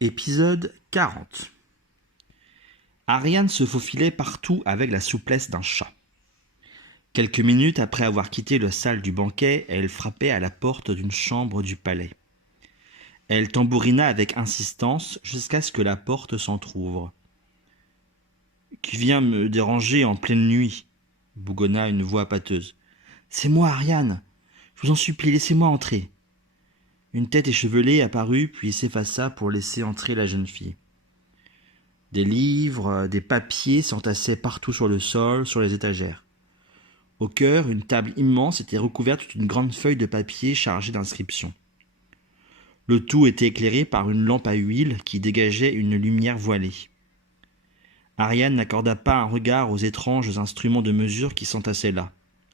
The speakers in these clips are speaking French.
Épisode 40. Ariane se faufilait partout avec la souplesse d'un chat. Quelques minutes après avoir quitté la salle du banquet, elle frappait à la porte d'une chambre du palais. Elle tambourina avec insistance jusqu'à ce que la porte s'entr'ouvre. « Qui vient me déranger en pleine nuit ?» bougonna une voix pâteuse. « C'est moi, Ariane. Je vous en supplie, laissez-moi entrer. » Une tête échevelée apparut puis s'effaça pour laisser entrer la jeune fille. Des livres, des papiers s'entassaient partout sur le sol, sur les étagères. Au cœur, une table immense était recouverte d'une grande feuille de papier chargée d'inscriptions. Le tout était éclairé par une lampe à huile qui dégageait une lumière voilée. Ariane n'accorda pas un regard aux étranges instruments de mesure qui s'entassaient là,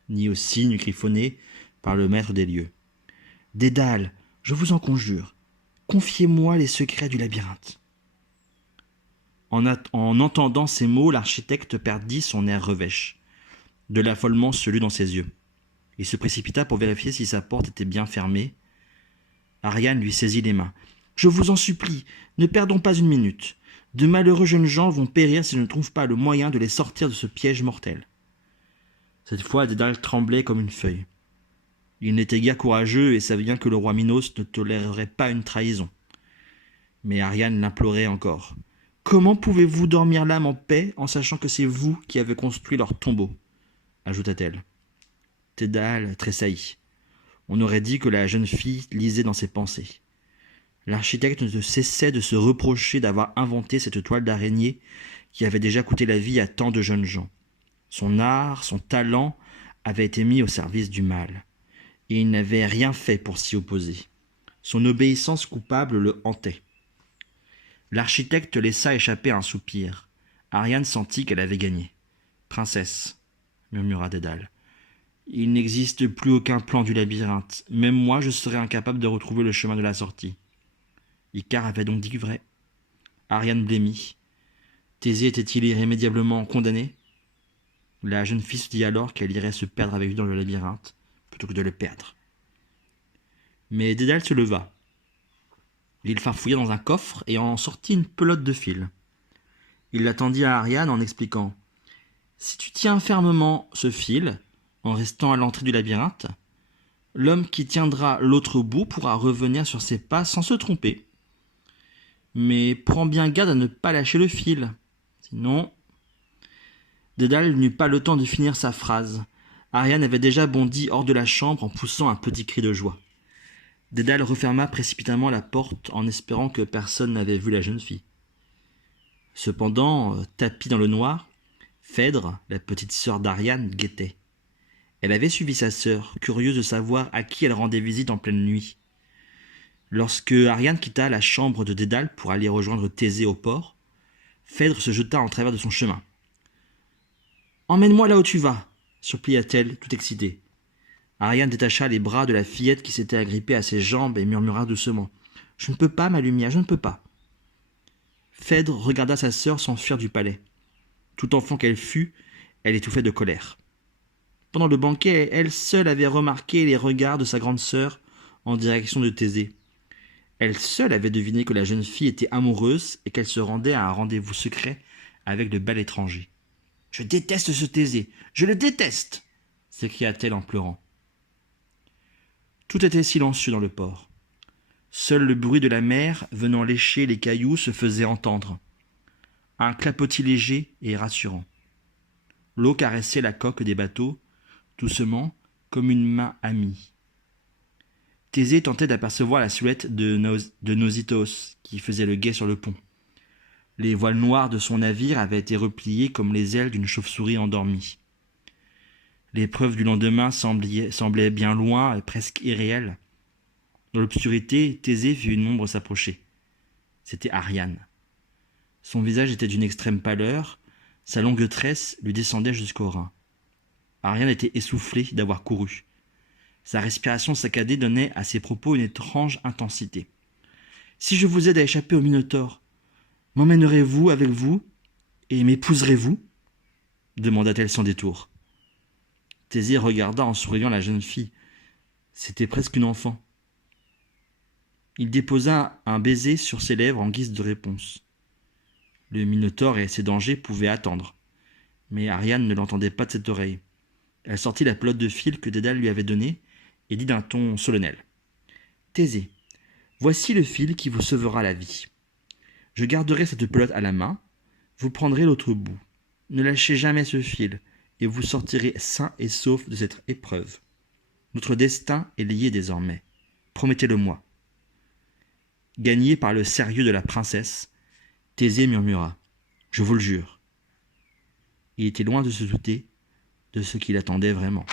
ni aux signes griffonnés par le maître des lieux. « Dédale, je vous en conjure, confiez-moi les secrets du labyrinthe. » En entendant ces mots, l'architecte perdit son air revêche. De l'affolement se lut dans ses yeux. Il se précipita pour vérifier si sa porte était bien fermée. Ariane lui saisit les mains. « Je vous en supplie, ne perdons pas une minute. De malheureux jeunes gens vont périr si je ne trouve pas le moyen de les sortir de ce piège mortel. » Cette fois, Dédale tremblait comme une feuille. Il n'était guère courageux et savait bien que le roi Minos ne tolérerait pas une trahison. Mais Ariane l'implorait encore. « Comment pouvez-vous dormir l'âme en paix en sachant que c'est vous qui avez construit leur tombeau ?» ajouta-t-elle. Dédale tressaillit. On aurait dit que la jeune fille lisait dans ses pensées. L'architecte ne cessait de se reprocher d'avoir inventé cette toile d'araignée qui avait déjà coûté la vie à tant de jeunes gens. Son art, son talent avaient été mis au service du mal, et il n'avait rien fait pour s'y opposer. Son obéissance coupable le hantait. L'architecte laissa échapper un soupir. Ariane sentit qu'elle avait gagné. « Princesse, » murmura Dédale, « il n'existe plus aucun plan du labyrinthe. Même moi, je serais incapable de retrouver le chemin de la sortie. » Icare avait donc dit vrai. Ariane blêmit. Thésée était-il irrémédiablement condamné? La jeune fille se dit alors qu'elle irait se perdre avec lui dans le labyrinthe, plutôt que de le perdre. Mais Dédale se leva. Il farfouilla dans un coffre et en sortit une pelote de fil. Il la tendit à Ariane en expliquant « Si tu tiens fermement ce fil, en restant à l'entrée du labyrinthe, l'homme qui tiendra l'autre bout pourra revenir sur ses pas sans se tromper. Mais prends bien garde à ne pas lâcher le fil, sinon... » Dédale n'eut pas le temps de finir sa phrase. Ariane avait déjà bondi hors de la chambre en poussant un petit cri de joie. Dédale referma précipitamment la porte en espérant que personne n'avait vu la jeune fille. Cependant, tapie dans le noir, Phèdre, la petite sœur d'Ariane, guettait. Elle avait suivi sa sœur, curieuse de savoir à qui elle rendait visite en pleine nuit. Lorsque Ariane quitta la chambre de Dédale pour aller rejoindre Thésée au port, Phèdre se jeta en travers de son chemin. « Emmène-moi là où tu vas !» supplia-t-elle, tout excitée. Ariane détacha les bras de la fillette qui s'était agrippée à ses jambes et murmura doucement. « Je ne peux pas, ma lumière, je ne peux pas. » Phèdre regarda sa sœur s'enfuir du palais. Tout enfant qu'elle fût, elle étouffait de colère. Pendant le banquet, elle seule avait remarqué les regards de sa grande sœur en direction de Thésée. Elle seule avait deviné que la jeune fille était amoureuse et qu'elle se rendait à un rendez-vous secret avec le bel étranger. « Je déteste ce Thésée, je le déteste !» s'écria-t-elle en pleurant. Tout était silencieux dans le port. Seul le bruit de la mer venant lécher les cailloux se faisait entendre. Un clapotis léger et rassurant. L'eau caressait la coque des bateaux, doucement, comme une main amie. Thésée tentait d'apercevoir la silhouette de Nausithos, qui faisait le guet sur le pont. Les voiles noires de son navire avaient été repliées comme les ailes d'une chauve-souris endormie. L'épreuve du lendemain semblait bien loin et presque irréelle. Dans l'obscurité, Thésée vit une ombre s'approcher. C'était Ariane. Son visage était d'une extrême pâleur, sa longue tresse lui descendait jusqu'aux reins. Ariane était essoufflée d'avoir couru. Sa respiration saccadée donnait à ses propos une étrange intensité. « Si je vous aide à échapper au Minotaure, m'emmènerez-vous avec vous et m'épouserez-vous » demanda-t-elle sans détour. Thésée regarda en souriant la jeune fille. C'était presque une enfant. Il déposa un baiser sur ses lèvres en guise de réponse. Le Minotaure et ses dangers pouvaient attendre, mais Ariane ne l'entendait pas de cette oreille. Elle sortit la pelote de fil que Dédale lui avait donnée et dit d'un ton solennel. « Thésée, voici le fil qui vous sauvera la vie. Je garderai cette pelote à la main, vous prendrez l'autre bout. Ne lâchez jamais ce fil, et vous sortirez sain et sauf de cette épreuve. Notre destin est lié désormais. Promettez-le-moi. » Gagné par le sérieux de la princesse, Thésée murmura. « Je vous le jure. » Il était loin de se douter de ce qu'il attendait vraiment.